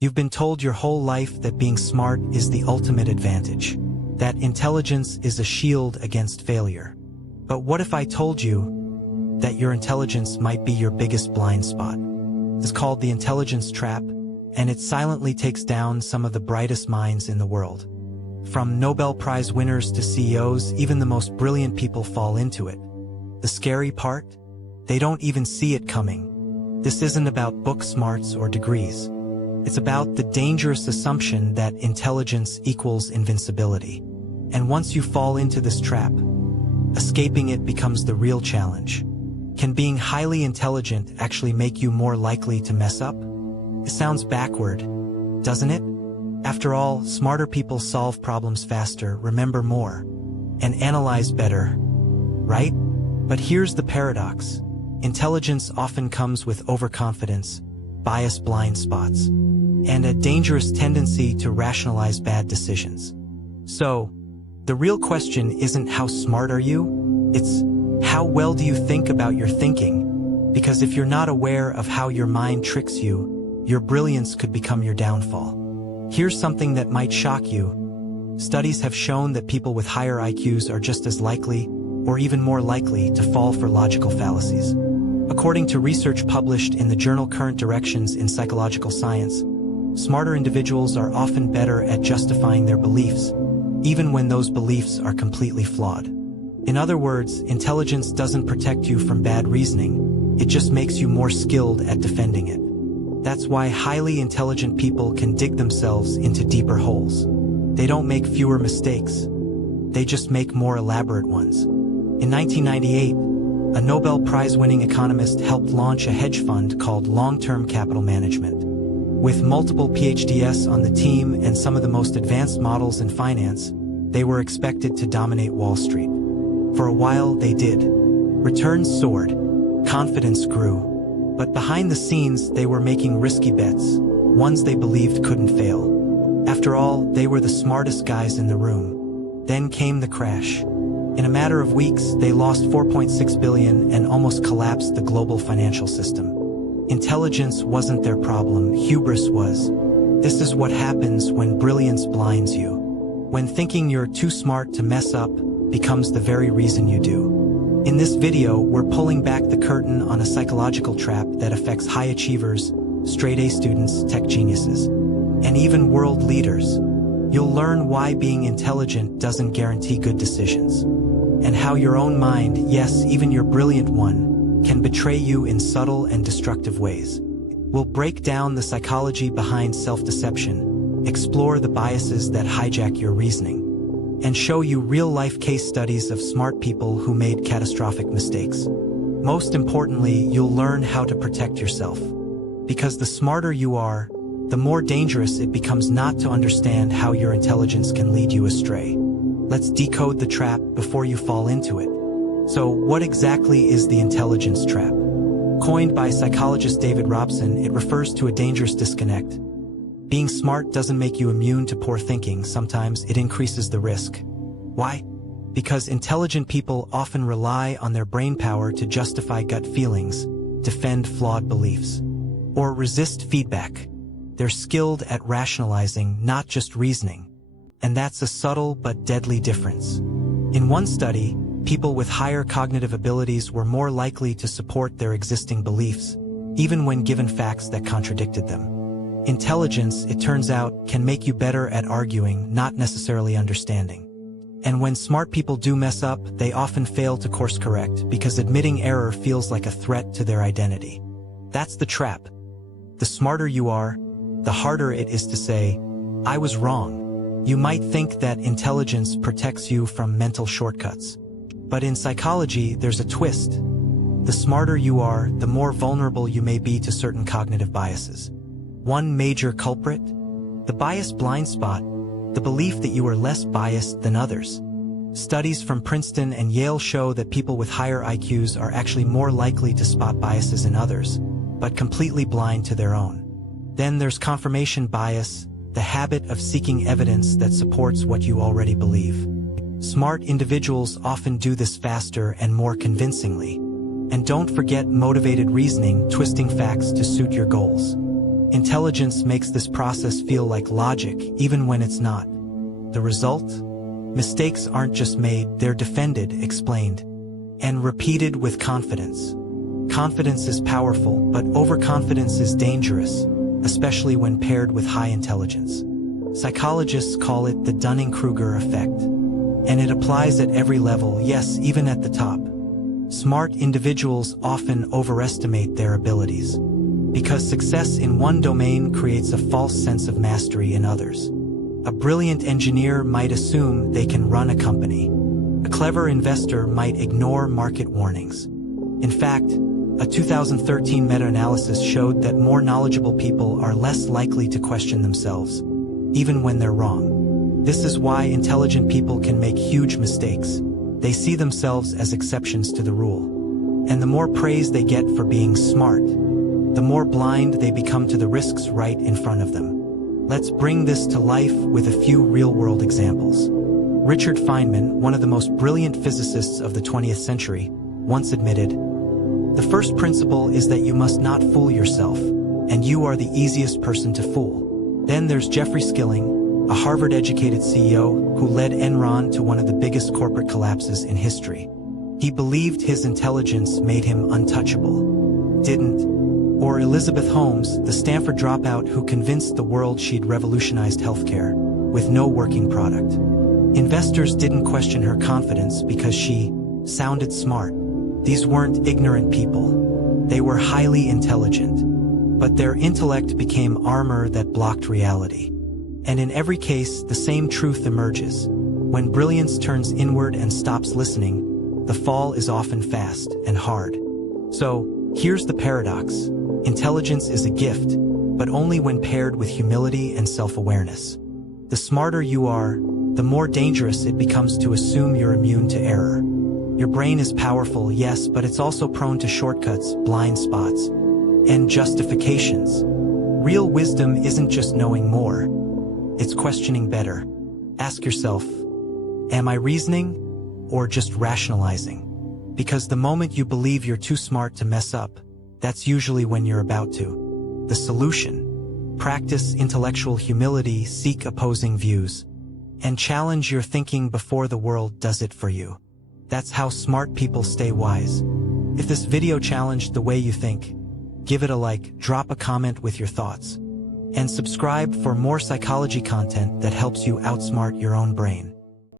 You've been told your whole life that being smart is the ultimate advantage, that intelligence is a shield against failure. But what if I told you that your intelligence might be your biggest blind spot? It's called the intelligence trap, and it silently takes down some of the brightest minds in the world. From Nobel Prize winners to CEOs, even the most brilliant people fall into it. The scary part? They don't even see it coming. This isn't about book smarts or degrees. It's about the dangerous assumption that intelligence equals invincibility. And once you fall into this trap, escaping it becomes the real challenge. Can being highly intelligent actually make you more likely to mess up? It sounds backward, doesn't it? After all, smarter people solve problems faster, remember more, and analyze better, right? But here's the paradox. Intelligence often comes with overconfidence, bias blind spots, and a dangerous tendency to rationalize bad decisions. So, the real question isn't how smart are you? It's how well do you think about your thinking? Because if you're not aware of how your mind tricks you, your brilliance could become your downfall. Here's something that might shock you. Studies have shown that people with higher IQs are just as likely, or even more likely, to fall for logical fallacies. According to research published in the journal Current Directions in Psychological Science, smarter individuals are often better at justifying their beliefs, even when those beliefs are completely flawed. In other words, intelligence doesn't protect you from bad reasoning, it just makes you more skilled at defending it. That's why highly intelligent people can dig themselves into deeper holes. They don't make fewer mistakes, they just make more elaborate ones. In 1998, a Nobel Prize-winning economist helped launch a hedge fund called Long-Term Capital Management. With multiple PhDs on the team and some of the most advanced models in finance, they were expected to dominate Wall Street. For a while, they did. Returns soared, confidence grew. But behind the scenes, they were making risky bets, ones they believed couldn't fail. After all, they were the smartest guys in the room. Then came the crash. In a matter of weeks, they lost $4.6 billion and almost collapsed the global financial system. Intelligence wasn't their problem, hubris was. This is what happens when brilliance blinds you. When thinking you're too smart to mess up becomes the very reason you do. In this video, we're pulling back the curtain on a psychological trap that affects high achievers, straight-A students, tech geniuses, and even world leaders. You'll learn why being intelligent doesn't guarantee good decisions, and how your own mind, yes, even your brilliant one, can betray you in subtle and destructive ways. We'll break down the psychology behind self-deception, explore the biases that hijack your reasoning, and show you real-life case studies of smart people who made catastrophic mistakes. Most importantly, you'll learn how to protect yourself. Because the smarter you are, the more dangerous it becomes not to understand how your intelligence can lead you astray. Let's decode the trap before you fall into it. So, what exactly is the intelligence trap? Coined by psychologist David Robson, it refers to a dangerous disconnect. Being smart doesn't make you immune to poor thinking, sometimes it increases the risk. Why? Because intelligent people often rely on their brainpower to justify gut feelings, defend flawed beliefs, or resist feedback. They're skilled at rationalizing, not just reasoning. And that's a subtle but deadly difference. In one study, people with higher cognitive abilities were more likely to support their existing beliefs, even when given facts that contradicted them. Intelligence, it turns out, can make you better at arguing, not necessarily understanding. And when smart people do mess up, they often fail to course correct because admitting error feels like a threat to their identity. That's the trap. The smarter you are, the harder it is to say, "I was wrong." You might think that intelligence protects you from mental shortcuts. But in psychology, there's a twist. The smarter you are, the more vulnerable you may be to certain cognitive biases. One major culprit? The bias blind spot, the belief that you are less biased than others. Studies from Princeton and Yale show that people with higher IQs are actually more likely to spot biases in others, but completely blind to their own. Then there's confirmation bias, the habit of seeking evidence that supports what you already believe. Smart individuals often do this faster and more convincingly. And don't forget motivated reasoning, twisting facts to suit your goals. Intelligence makes this process feel like logic, even when it's not. The result? Mistakes aren't just made, they're defended, explained, and repeated with confidence. Confidence is powerful, but overconfidence is dangerous, especially when paired with high intelligence. Psychologists call it the Dunning-Kruger effect. And it applies at every level, yes, even at the top. Smart individuals often overestimate their abilities, because success in one domain creates a false sense of mastery in others. A brilliant engineer might assume they can run a company. A clever investor might ignore market warnings. In fact, a 2013 meta-analysis showed that more knowledgeable people are less likely to question themselves, even when they're wrong. This is why intelligent people can make huge mistakes. They see themselves as exceptions to the rule. And the more praise they get for being smart, the more blind they become to the risks right in front of them. Let's bring this to life with a few real-world examples. Richard Feynman, one of the most brilliant physicists of the 20th century, once admitted, "The first principle is that you must not fool yourself, and you are the easiest person to fool." Then there's Jeffrey Skilling, a Harvard-educated CEO who led Enron to one of the biggest corporate collapses in history. He believed his intelligence made him untouchable. Didn't. Or Elizabeth Holmes, the Stanford dropout who convinced the world she'd revolutionized healthcare, with no working product. Investors didn't question her confidence because she sounded smart. These weren't ignorant people. They were highly intelligent. But their intellect became armor that blocked reality. And in every case, the same truth emerges. When brilliance turns inward and stops listening, the fall is often fast and hard. So, here's the paradox. Intelligence is a gift, but only when paired with humility and self-awareness. The smarter you are, the more dangerous it becomes to assume you're immune to error. Your brain is powerful, yes, but it's also prone to shortcuts, blind spots, and justifications. Real wisdom isn't just knowing more, it's questioning better. Ask yourself, am I reasoning or just rationalizing? Because the moment you believe you're too smart to mess up, that's usually when you're about to. The solution: practice intellectual humility, seek opposing views, and challenge your thinking before the world does it for you. That's how smart people stay wise. If this video challenged the way you think, give it a like, drop a comment with your thoughts, and subscribe for more psychology content that helps you outsmart your own brain.